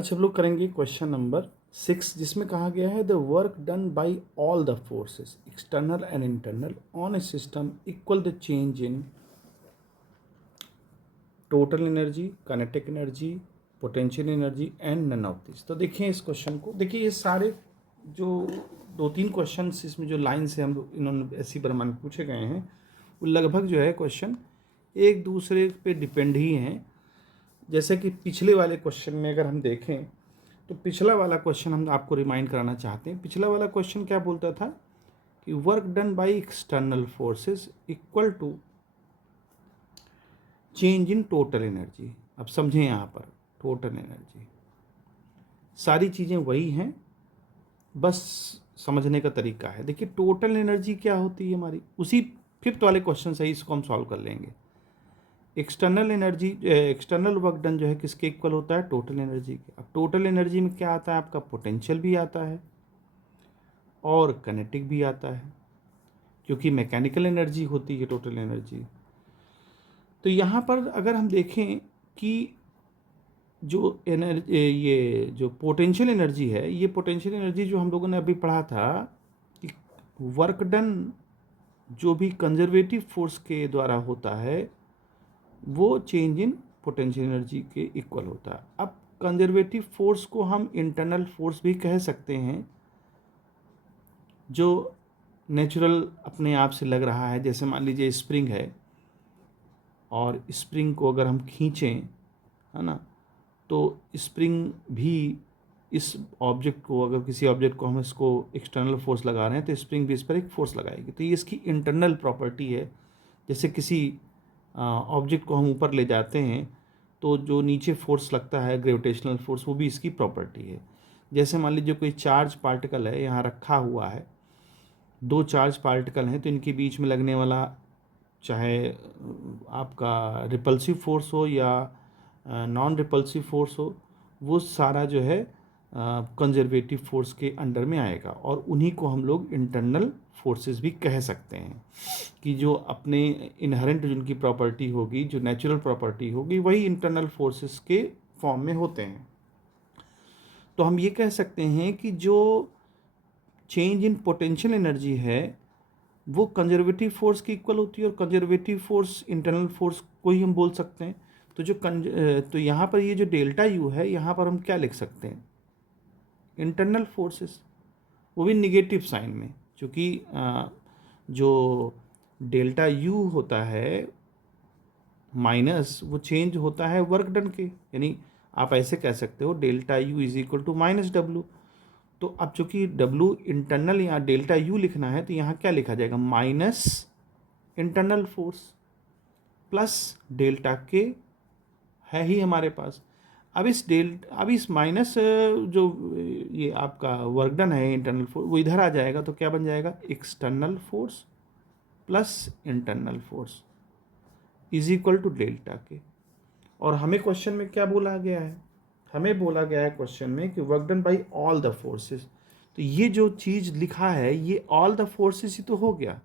अच्छा, हम लोग करेंगे क्वेश्चन नंबर 6, जिसमें कहा गया है the work done by all the forces external and internal on a system equal the change in total energy, kinetic energy, potential energy and none of this. तो देखिए इस क्वेश्चन को, देखिए ये सारे जो 2-3 क्वेश्चन इसमें जो लाइन से हम इन्होंने ऐसी बर्मान पूछे गए हैं, वो लगभग जो है क्वेश्चन एक दूसरे पे डिपेंड ही हैं। जैसे कि पिछले वाले क्वेश्चन में अगर हम देखें तो पिछला वाला क्वेश्चन हम आपको रिमाइंड कराना चाहते हैं। पिछला वाला क्वेश्चन क्या बोलता था कि work done by external forces equal to change in total energy. अब समझें यहाँ पर टोटल एनर्जी, सारी चीज़ें वही हैं, बस समझने का तरीका है। देखिए टोटल एनर्जी क्या होती है हमारी, उसी 5th वाले क्वेश्चन से ही इसको हम सॉल्व कर लेंगे। External energy, external work done जो है किसके इक्वल होता है, टोटल एनर्जी के। अब टोटल एनर्जी में क्या आता है आपका, पोटेंशियल भी आता है और काइनेटिक भी आता है, क्योंकि मैकेनिकल एनर्जी होती है टोटल एनर्जी। तो यहाँ पर अगर हम देखें कि जो एनर्जी, ये जो पोटेंशियल एनर्जी है, ये पोटेंशियल एनर्जी जो हम लोगों ने अभी पढ़ा था कि वर्क डन जो भी कंजर्वेटिव फोर्स के द्वारा होता है वो चेंज इन पोटेंशियल एनर्जी के इक्वल होता है। अब कंजर्वेटिव फोर्स को हम इंटरनल फोर्स भी कह सकते हैं, जो नेचुरल अपने आप से लग रहा है। जैसे मान लीजिए स्प्रिंग है और स्प्रिंग को अगर हम खींचें, है ना, तो स्प्रिंग भी इस ऑब्जेक्ट को, अगर किसी ऑब्जेक्ट को हम इसको एक्सटर्नल फोर्स लगा रहे हैं तो स्प्रिंग भी इस पर एक फोर्स लगाएगी। तो ये इसकी इंटरनल प्रॉपर्टी है। जैसे किसी ऑब्जेक्ट को हम ऊपर ले जाते हैं तो जो नीचे फोर्स लगता है ग्रेविटेशनल फोर्स, वो भी इसकी प्रॉपर्टी है। जैसे मान लीजिए कोई चार्ज पार्टिकल है यहाँ रखा हुआ है, 2 चार्ज पार्टिकल हैं, तो इनके बीच में लगने वाला चाहे आपका रिपल्सिव फोर्स हो या नॉन रिपल्सिव फोर्स हो, वो सारा जो है कंजर्वेटिव फोर्स के अंडर में आएगा, और उन्हीं को हम लोग इंटरनल फोर्सेस भी कह सकते हैं कि जो अपने इनहेरेंट जिनकी प्रॉपर्टी होगी, जो नेचुरल प्रॉपर्टी होगी, वही इंटरनल फोर्सेस के फॉर्म में होते हैं। तो हम ये कह सकते हैं कि जो चेंज इन पोटेंशियल एनर्जी है वो कंजर्वेटिव फोर्स की इक्वल होती है, और कंजर्वेटिव फोर्स इंटरनल फोर्स को ही हम बोल सकते हैं। तो तो यहाँ पर ये जो डेल्टा यू है, यहाँ पर हम क्या लिख सकते हैं, इंटरनल फोर्सेस, वो भी निगेटिव साइन में, क्योंकि जो डेल्टा यू होता है माइनस, वो चेंज होता है वर्क डन के, यानी आप ऐसे कह सकते हो delta U is equal to minus W. तो अब चूंकि डब्लू इंटरनल, यहाँ डेल्टा यू लिखना है तो यहाँ क्या लिखा जाएगा, minus internal force plus delta K है ही हमारे पास। अब इस माइनस जो ये आपका वर्क डन है इंटरनल फोर्स, वो इधर आ जाएगा, तो क्या बन जाएगा, external force plus internal force is equal to delta K. और हमें क्वेश्चन में क्या बोला गया है, हमें बोला गया है क्वेश्चन में कि work done by all the forces. तो ये जो चीज़ लिखा है ये ऑल द फोर्सेस ही तो हो गया।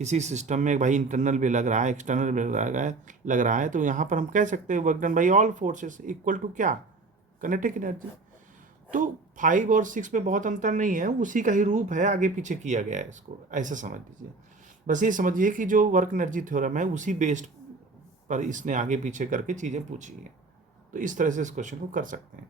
किसी सिस्टम में भाई इंटरनल भी लग रहा है, एक्सटर्नल भी लग रहा है, तो यहाँ पर हम कह सकते हैं work done by all forces equal to क्या, काइनेटिक एनर्जी। तो 5 और 6 में बहुत अंतर नहीं है, उसी का ही रूप है, आगे पीछे किया गया है, इसको ऐसे समझ लीजिए। बस ये समझिए कि जो वर्क एनर्जी थ्योरम है उसी बेस्ड पर इसने आगे पीछे करके चीज़ें पूछी हैं। तो इस तरह से इस क्वेश्चन को कर सकते हैं।